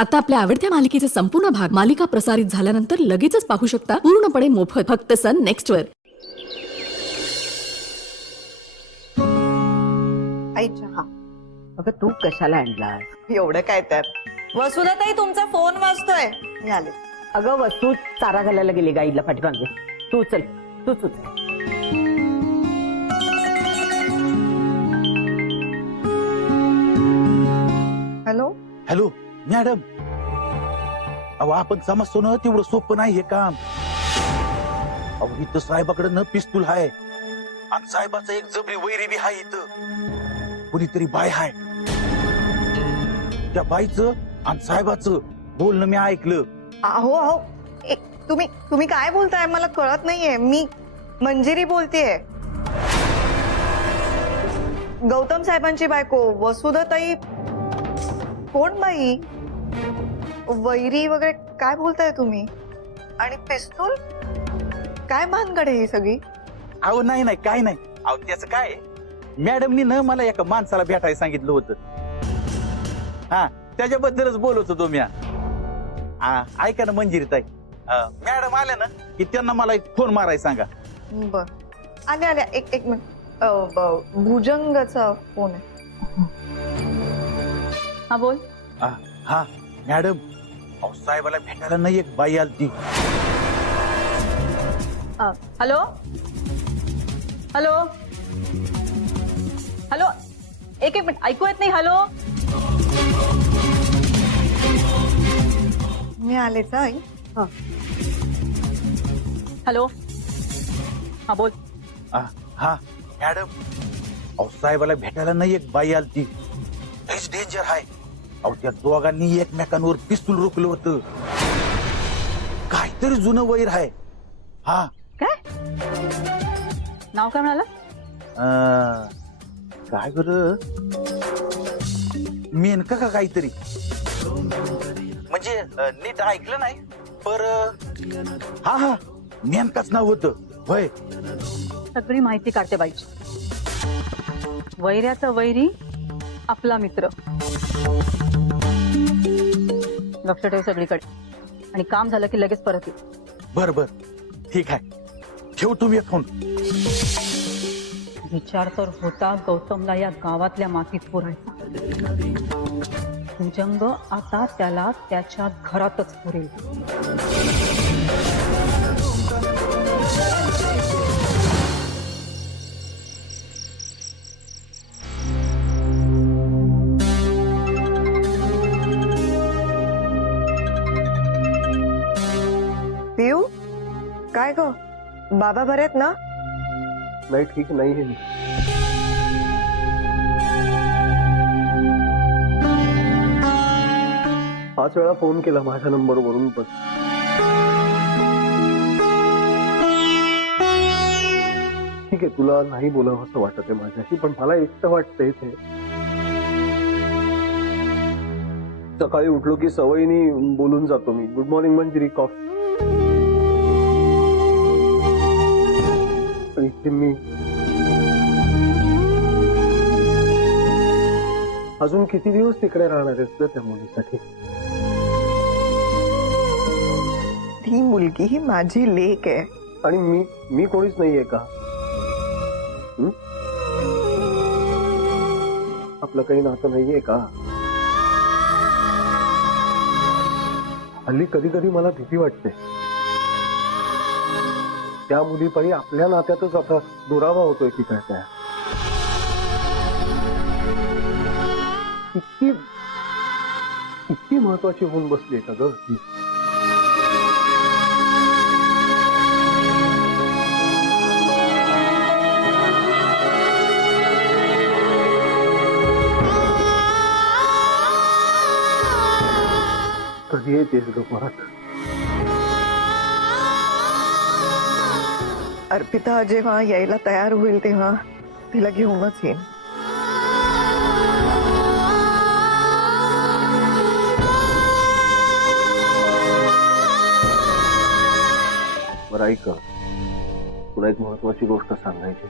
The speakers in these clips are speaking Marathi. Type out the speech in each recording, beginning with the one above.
आता आपल्या आवडत्या मालिकेचे संपूर्ण भाग मालिका प्रसारित झाल्यानंतर लगेचच पाहू शकता पूर्णपणे मोफत फक्त सन नेक्स्ट वर. आई चहा. अगं तू कशाला आणलास? एवढं काय त्यात. वसुधाताई तुमचा फोन वाजतोय. मी आले. अगं वस्तू चारा घालायला गेली गाईला पाठीमागे. तू चल, तूच उचल. हॅलो. हॅलो मॅडम, अहो आपण समजतो ना तेवढं सोपं नाही हे काम. अहो इथं साहेबाकडे न पिस्तूल हाय आणि साहेबाचा एक जबरी वैरी बी हाय. इथं कुणीतरी बाय हाय. त्या बाईचं आणि साहेबाचं बोलणं मी ऐकलं. अहो अहो तुम्ही काय बोलताय मला कळत नाहीये. मी मंजिरी बोलतेय. गौतम साहेबांची बायको वसुधाताई. कोण बाई? वैरी वगैरे काय बोलताय तुम्ही? आणि पिस्तूल? काय भानगड आहे ही सगळी? अहो नाही नाही काय नाही. अहो त्याचं काय, मॅडमनी न मला एका माणसाला भेटायला सांगितलं होतं. हा त्याच्याबद्दलच बोलत होतो मी. ऐका ना मंजिरीताई, मॅडम आल्या ना की त्यांना मला एक फोन मारायला सांगा. बर आल्या आल्या. एक मिनिट. भुजंगचा फोन आहे. हा बोल. हा मॅडम, अहो साहेबाला भेटायला नाही एक बाई आलती. Hello hello hello. एक मिनिट ऐकू येत नाही. हॅलो. मी आलेच आई. हॅलो. हा बोल. हा मॅडम, अहो साहेबाला भेटायला नाही एक बाई आलती. लईच डेंजर आहे. अहो त्या दोघांनी एकमेकांवर पिस्तूल रोखलं होतं. काहीतरी जुनं वैर आहे. हा काय नाव काय म्हणाला? काय बर मेनका का काहीतरी, म्हणजे नीट ऐकलं नाही पर हा हा मेनकाच नाव होतं. होय. सगळी माहिती काढते बाईची. वैऱ्याचा वैरी आपला मित्र. लक्ष ठेव सगळीकडे. आणि काम झालं की लगेच परत ये. बर बर ठीक आहे. ठेव तुम्ही फोन. विचार तर होता गौतमला या गावातल्या मातीत पुरायचा. भुजंग आता त्याला त्याच्या घरातच पुरेल. पिऊ काय ग? बाबा बरे आहेत ना? नाही ठीक नाही आहे मी. पाच वेळा फोन केला माझ्या नंबरवरून पण. ठीक आहे, तुला नाही बोलावं असं वाटत आहे माझ्याशी, पण मला एकटं वाटतंय ते. सकाळी उठलो की सवयीने बोलून जातो मी. Good morning Manjiri, coffee. इथे मी अजून किती दिवस तिकडे राहणार आहेस ना त्या मुलीसाठी? ती मुलगी ही माझी लेक आहे. आणि मी कोणीच नाहीये का? आपलं काही नातं नाहीये का? हल्ली कधी कधी मला भीती वाटते. त्या मुलीपायी आपल्या नात्यातच आता दुरावा होतोय की काय? काय किती महत्वाची होऊन बसली का ग? कधी येतेस ग परत? अर्पिता जेव्हा यायला तयार होईल तेव्हा तिला घेऊनच येईन. बरं ऐक, तुला एक महत्वाची गोष्ट सांगायची.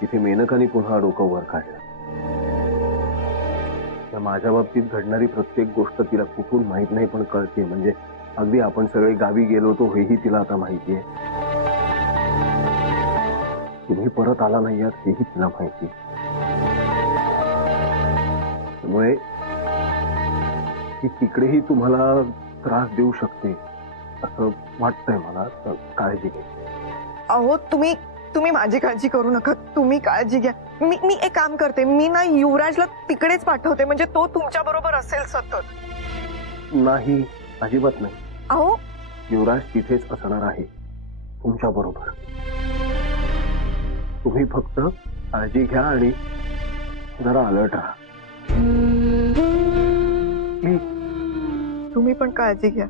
तिथे मेनकाने पुन्हा डोकं वर काढलं. त्या माझ्या बाबतीत घडणारी प्रत्येक गोष्ट तिला कुठून माहित नाही पण कळते. म्हणजे अगदी आपण सगळे गावी गेलो होतो हेही तिला आता माहिती आहे. तुम्ही परत आला नाही आहात हेही तिला माहिती. त्यामुळे ती तिकडेही तुम्हाला त्रास देऊ शकते असं वाटतंय मला. तर काळजी घ्या. अहो तुम्ही माझी काळजी करू नका. तुम्ही काळजी घ्या. मी एक काम करते. मी ना युवराजला तिकडेच पाठवते. म्हणजे तो तुमच्या बरोबर असेल सतत. नाही, अजिबात नाही. अहो युवराज तिथेच असणार आहे तुमच्या बरोबर. तुम्ही फक्त काळजी घ्या आणि जरा अलर्ट राहा. तुम्ही पण काळजी घ्या.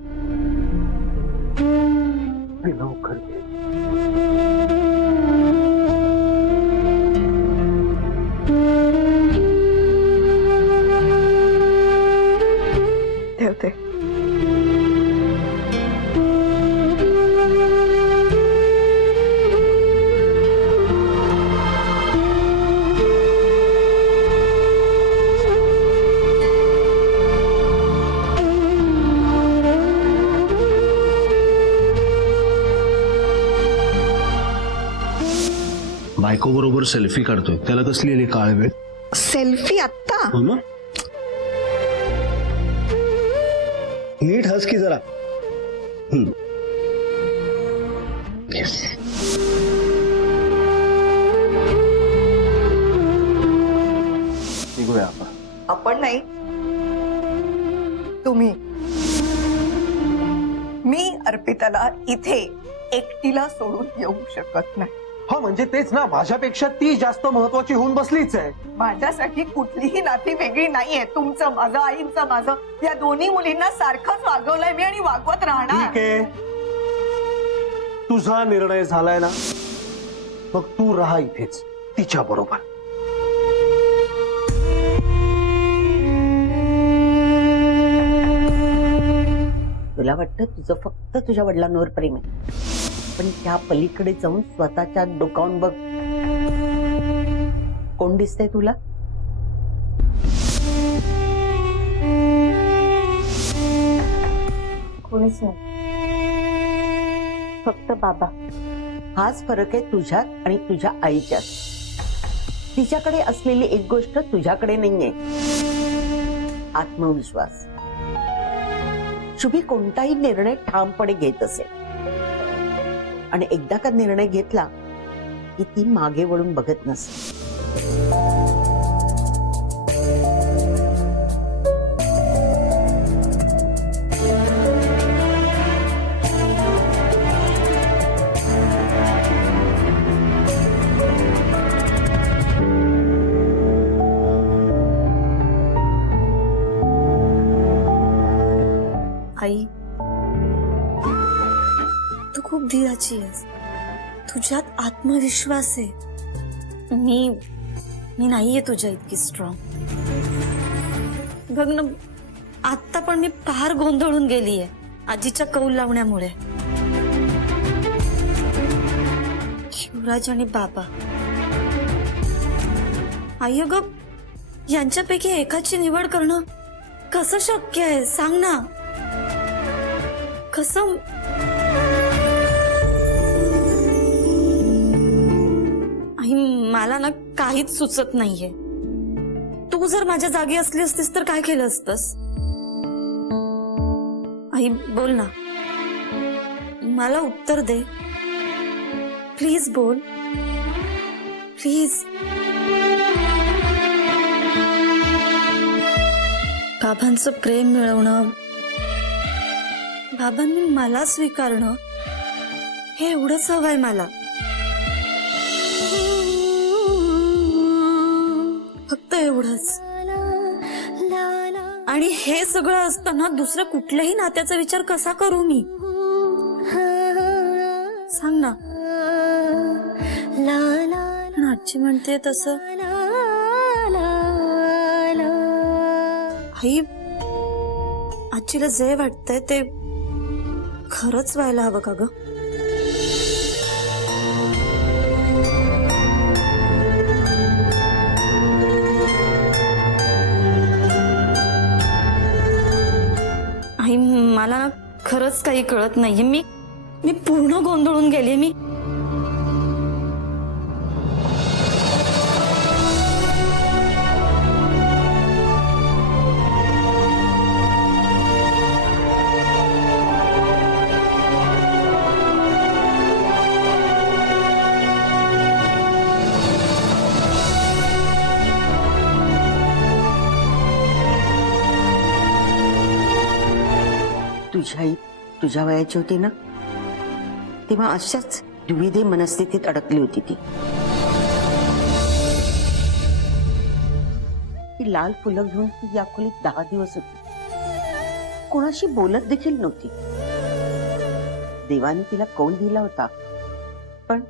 आणि लवकर घे. ठेवते. बायको बरोबर सेल्फी काढतोय त्याला कसली आली काळ वेळ? सेल्फी आत्ता? हो ना, नीट हस की जरा. Yes. निघूया आपण. आपण नाही, तुम्ही. मी अर्पिताला इथे एकटीला सोडून येऊ शकत नाही. हा म्हणजे तेच ना, माझ्यापेक्षा ती जास्त महत्वाची होऊन बसलीच आहे. माझ्यासाठी कुठलीही नाती वेगळी नाहीये. तुमचं माझं, आईंचं माझं, या दोन्ही मुलींना सारखंच वागवलंय मी आणि वागवत राहणार. ठीक आहे, तुझा निर्णय झालाय ना, मग तू राहा इथेच तिच्या बरोबर. तुला वाटतं तुझं फक्त तुझ्या वडिलांवर प्रेम आहे, पण त्या पलीकडे जाऊन स्वतःच्या डोकावून बघ. कोण दिसतंय तुला? कोणीच नाही, फक्त बाबा. हाच फरक आहे तुझ्यात आणि तुझ्या आईच्यात. तिच्याकडे असलेली एक गोष्ट तुझ्याकडे नाहीये, आत्मविश्वास. शुभी कोणताही निर्णय ठामपणे घेत असेल आणि एकदा का निर्णय घेतला की ती मागे वळून बघत नसे. आई, तू खूप धीराची आहेस. तुझ्यात आत्मविश्वास आहे. मी नाहीये तुझ्या इतकी स्ट्रॉंग. बघ ना, आता पण मी फार गोंधळून गेलीये आजीच्या कौल लावण्यामुळे. शिवराज आणि बाबा, आई अगं, यांच्यापैकी एकाची निवड करणं कसं शक्य आहे सांग ना. कसं? आई, मला ना काहीच सुचत नाहीये. तू जर माझ्या जागी असली असतीस तर काय केलं असतंस? आई बोल ना, मला उत्तर दे प्लीज. बोल प्लीज. बाबांचं प्रेम मिळवणं, बाबांनी मला स्वीकारणं, हे एवढंच हवंय मला. फक्त एवढंच. आणि हे सगळं असताना दुसऱ्या कुठल्याही नात्याचा विचार कसा करू मी? सांग ना. आजी म्हणते तसं. आई, आजीला जे वाटतंय ते खरंच व्हायला हवं का ग? खरंच काही कळत नाहीये. मी मी पूर्ण गोंधळून गेले. मी तुझी आई तुझ्या वयाची होती ना, तेव्हा अशाच द्विधे मनस्थितीत अडकली होती ती. ती लाल फुलं घेऊन ती या खोलीत 10 दिवस होती. कोणाशी बोलत देखील नव्हती. देवाने तिला कौल दिला होता, पण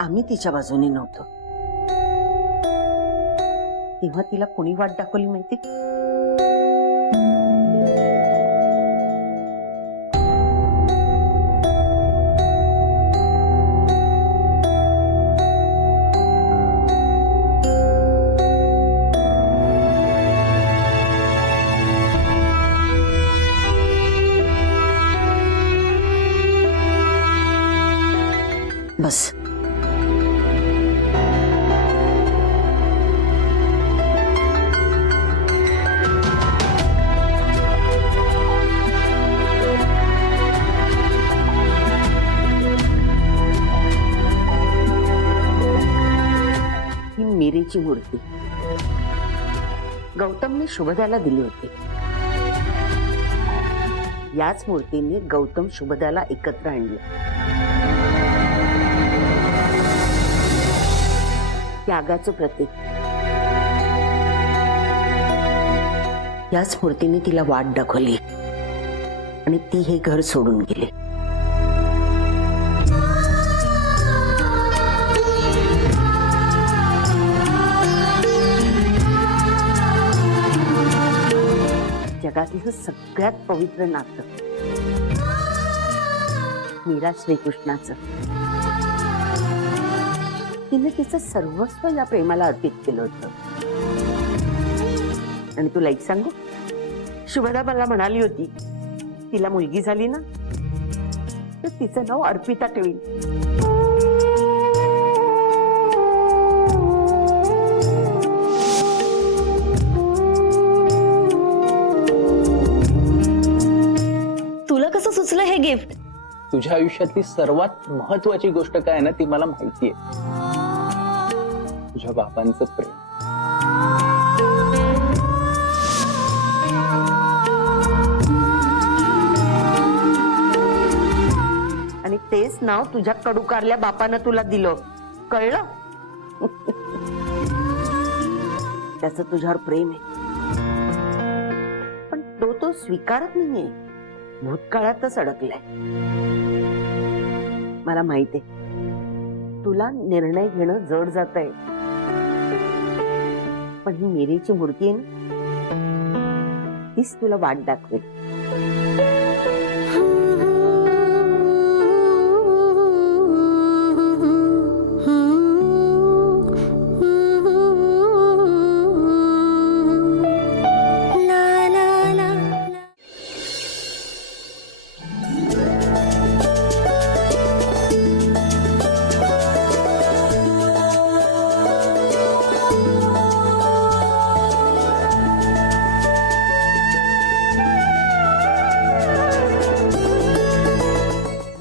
आम्ही तिच्या बाजूने नव्हतो. तेव्हा तिला कोणी वाट दाखवली माहिती? बस. ही मीरेची मूर्ती गौतमने शुभदाला दिली होती. याच मूर्तीने गौतम शुभदाला एकत्र आणलं. त्यागाचं प्रतीक. याच मूर्तीने तिला वाट दाखवली आणि ती हे घर सोडून गेली. जगातलं सगळ्यात पवित्र नातं मीरा श्रीकृष्णाचं. तिने तिचं सर्वस्व या प्रेमाला अर्पित केलं होतं. आणि तुला एक सांगू, शुभदा मला म्हणाली होती तिला मुलगी झाली ना तर तिचं नाव अर्पिता ठेवील. तुला कसं सुचलं हे गिफ्ट? तुझ्या आयुष्यातली सर्वात महत्वाची गोष्ट काय ना ती मला माहितीये. तुझ्या बाबांचं प्रेम. आणि तेच नाव तुझ्या कडूकारल्या बापानं तुला दिलं, कळलं? त्याचं तुझ्यावर प्रेम आहे, पण तो स्वीकारत नाहीये. भूतकाळातच अडकलाय. मला माहिती आहे तुला निर्णय घेणं जड जात आहे, पण ही मीरेची मूर्ती आहे ना, तीच तुला वाट दाखवेल.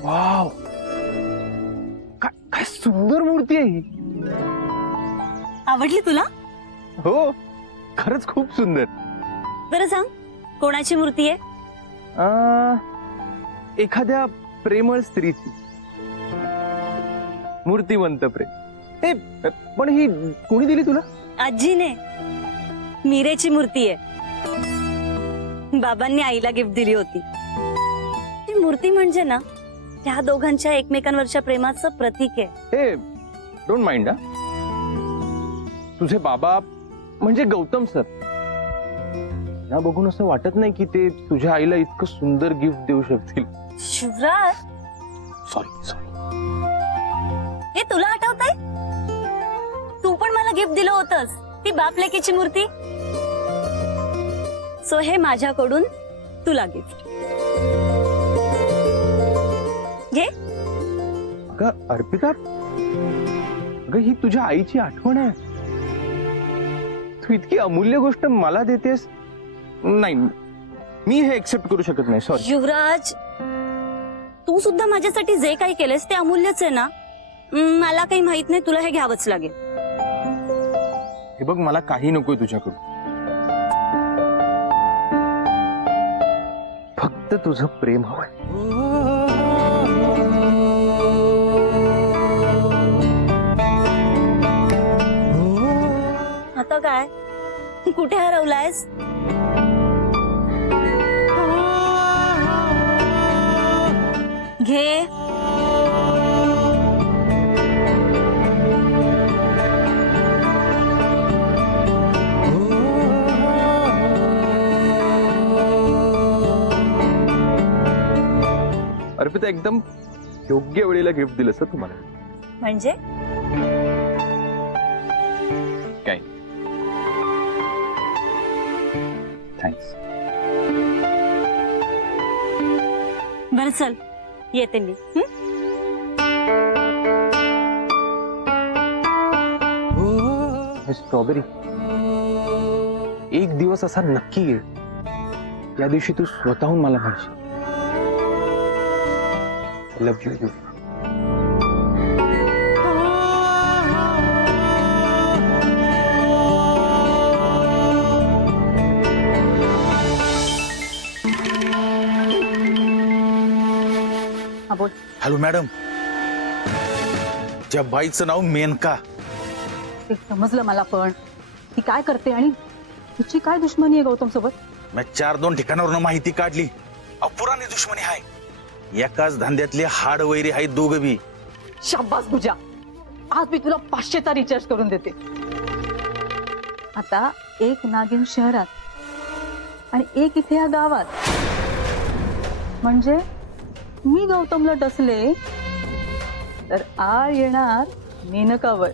वाव, काय सुंदर मूर्ती आहे ही. आवडली तुला? हो, खरंच खूप सुंदर. बरं सांग, कोणाची मूर्ती आहे? एखाद्या प्रेमळ स्त्रीची. मूर्तिवंत प्रेम. ए, पण ही कोणी दिली तुला? आजीने. मीरेची मूर्ती आहे. बाबांनी आईला गिफ्ट दिली होती. ती मूर्ती म्हणजे ना त्या दोघांच्या एकमेकांवरच्या प्रेमाचं प्रतीक आहे. हे डोंट माइंड. तुझे बाबा म्हणजे गौतम सर ना, बघून असं वाटत नाही की ते तुझ्या आईला इतकं सुंदर गिफ्ट देऊ शकतील. शिवराज, सॉरी. हे तुला आठवतंय? तू पण मला गिफ्ट दिलं होतंस, ती बाप लेकीची मूर्ती. सो हे माझ्याकडून तुला गिफ्ट घे. अगं अर्पिता, अगं ही तुझ्या आईची आठवण आहे. तू इतकी अमूल्य गोष्ट मला देतेस. नाही, मी हे एक्सेप्ट करू शकत नाही. सॉरी. युवराज, तू सुद्धा माझ्यासाठी जे काही केलंस ते अमूल्यच आहे ना. मला काही माहित नाही, तुला हे घ्यावंच लागेल. हे बघ, मला काही नकोय तुझ्याकडून. फक्त तुझं प्रेम हवंय. आता काय, कुठे हरवलायस? घे. अर्पिता, एकदम योग्य वेळेला गिफ्ट दिलंस हं तुम्हाला. म्हणजे काय? थँक्स. बरं चल, येते मी. हे स्ट्रॉबेरी एक दिवस असा नक्की येईल, या दिवशी तू स्वतःहून मला म्हणशील लव्ह यू. हा बोल. हॅलो मॅडम, त्या बाईचं नाव मेनका. ते समजलं मला, पण ती काय करते आणि तिची काय दुश्मनी आहे गौतम सोबत? मी 4-2 ठिकाणावरून माहिती काढली. पुराणी दुश्मनी आहे. एकाच धंद्यातले हाड वैरी आहेत दोघं बी. शाबास पूजा, आज मी तुला 500चा रिचार्ज करून देते. आता एक नागिन शहरात आणि एक इथे या गावात. म्हणजे मी गौतमला डसले तर आळ येणार मेनकावर.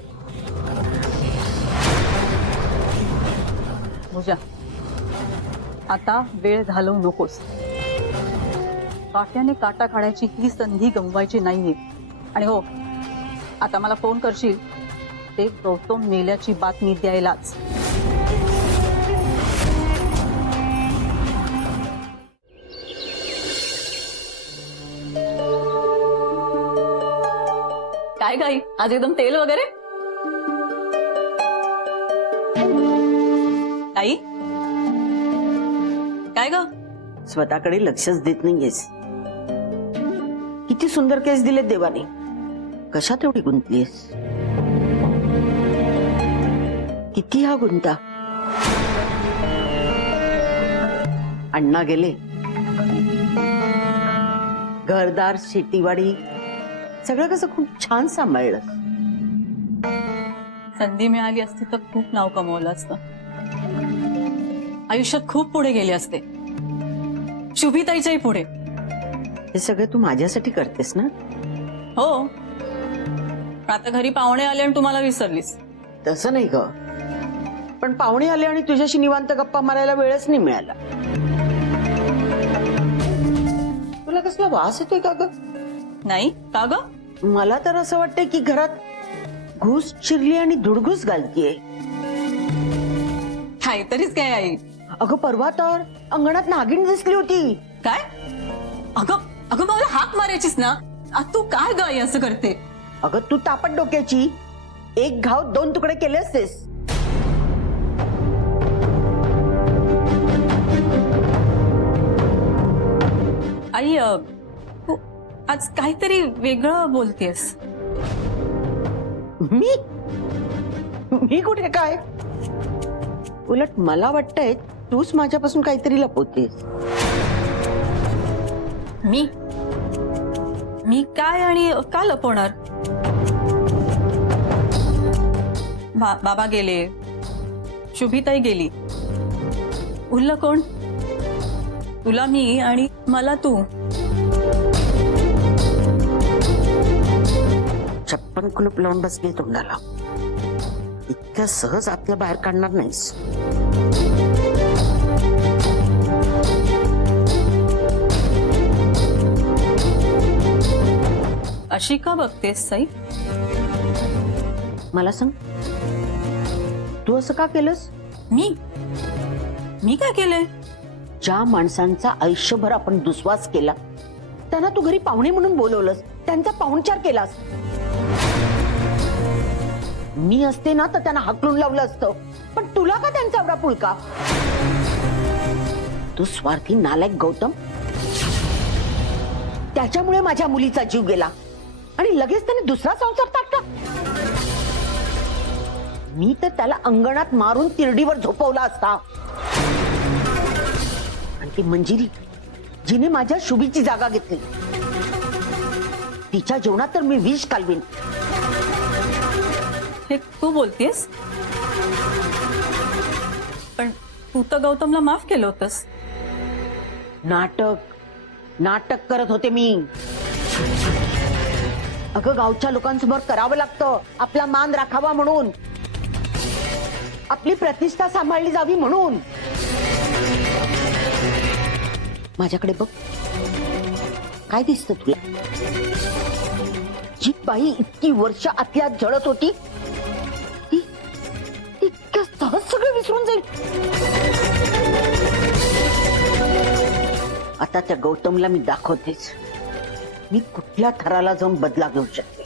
पूजा, आता वेळ घालवू नकोस. काट्याने काटा काढायची ही संधी गमवायची नाहीये. आणि हो, आता मला फोन करशील ते गौतम मेल्याची बातमी द्यायलाच. काय गाई, आज एकदम तेल वगैरे? आई, काय ग? स्वतःकडे लक्षच देत नाहीयेस. किती सुंदर केस दिलेत देवाने. कशात एवढी गुंतलीयस? किती हा गुंता. अण्णा गेले, घरदार शेतीवाडी सगळं कसं खूप छान सांभाळलं. संधी मिळाली असती तर खूप नाव कमवलं असतं. आयुष्यात खूप पुढे गेले असते, शुभीताईच्याही पुढे. हे सगळं तू माझ्यासाठी करतेस ना? हो, आता घरी पाहुणे आले आणि तुम्हाला विसरलीस. तसं नाही ग, पण पाहुणे आले आणि तुझ्याशी निवांत गप्पा मारायला वेळच नाही मिळाला. तुला कसला वास येतोय का ग? नाही का ग? मला तर असं वाटतंय की घरात घुस चिरली आणि धुडघुस घालतीये. काहीतरीच काय आई. अगं परवा तर अंगणात नागिन दिसली होती. काय? अगं अगं मला हाक मारायचीस ना. तू काय ग आई असं करते? अगं तू तापट डोक्याची, एक घाव 2 तुकडे केले असतेस. आई, तू आज काहीतरी वेगळं बोलतेस. मी कुठे काय? उलट मला वाटतंय तूच माझ्यापासून काहीतरी लपवतेस. मी काय आणि का लपवणार? बाबा गेले, शुभीताई गेली, उरलं कोण? तुला मी आणि मला तू. 56 कुलूप लावून बसली तोंडाला. इतक्या सहज आपल्या बाहेर काढणार नाहीस. अशी का बघतेस साई? मला सांग, तू असं का केलंस? मी काय केलंय? ज्या माणसांचा आयुष्यभर आपण दुस्वास केला त्यांना तू घरी पाहुणे म्हणून बोलवलंस, त्यांचा पाहुणचार केलास. मी असते ना तर त्यांना हाकलून लावलं असतं, पण तुला का त्यांचा एवढा पुळका? तू स्वार्थी नालायक गौतम. त्याच्यामुळे माझ्या मुलीचा जीव गेला आणि लगेच त्याने दुसरा संसार टाकला. मी तर त्याला अंगणात मारून तिरडीवर झोपवला असता. आणि ती मंजिरी जिने माझ्या शुभीची जागा घेतली, तिच्या जेवणात तर मी विष कालवीन. हे तू बोलतेस? पण तू तर गौतमला माफ केलं होतंस. नाटक करत होते मी. अगं, गावच्या लोकांसमोर करावं लागतं आपला मान राखावा म्हणून, आपली प्रतिष्ठा सांभाळली जावी म्हणून. माझ्याकडे बघ, काय दिसतं तुला? जी बाई इतकी वर्ष आतल्यात जळत होती ती इतक्या सहज सगळं विसरून जाईल. आता त्या गौतमला मी दाखवतेच मी कुठल्या थराला जाऊन बदला घेऊ शकते.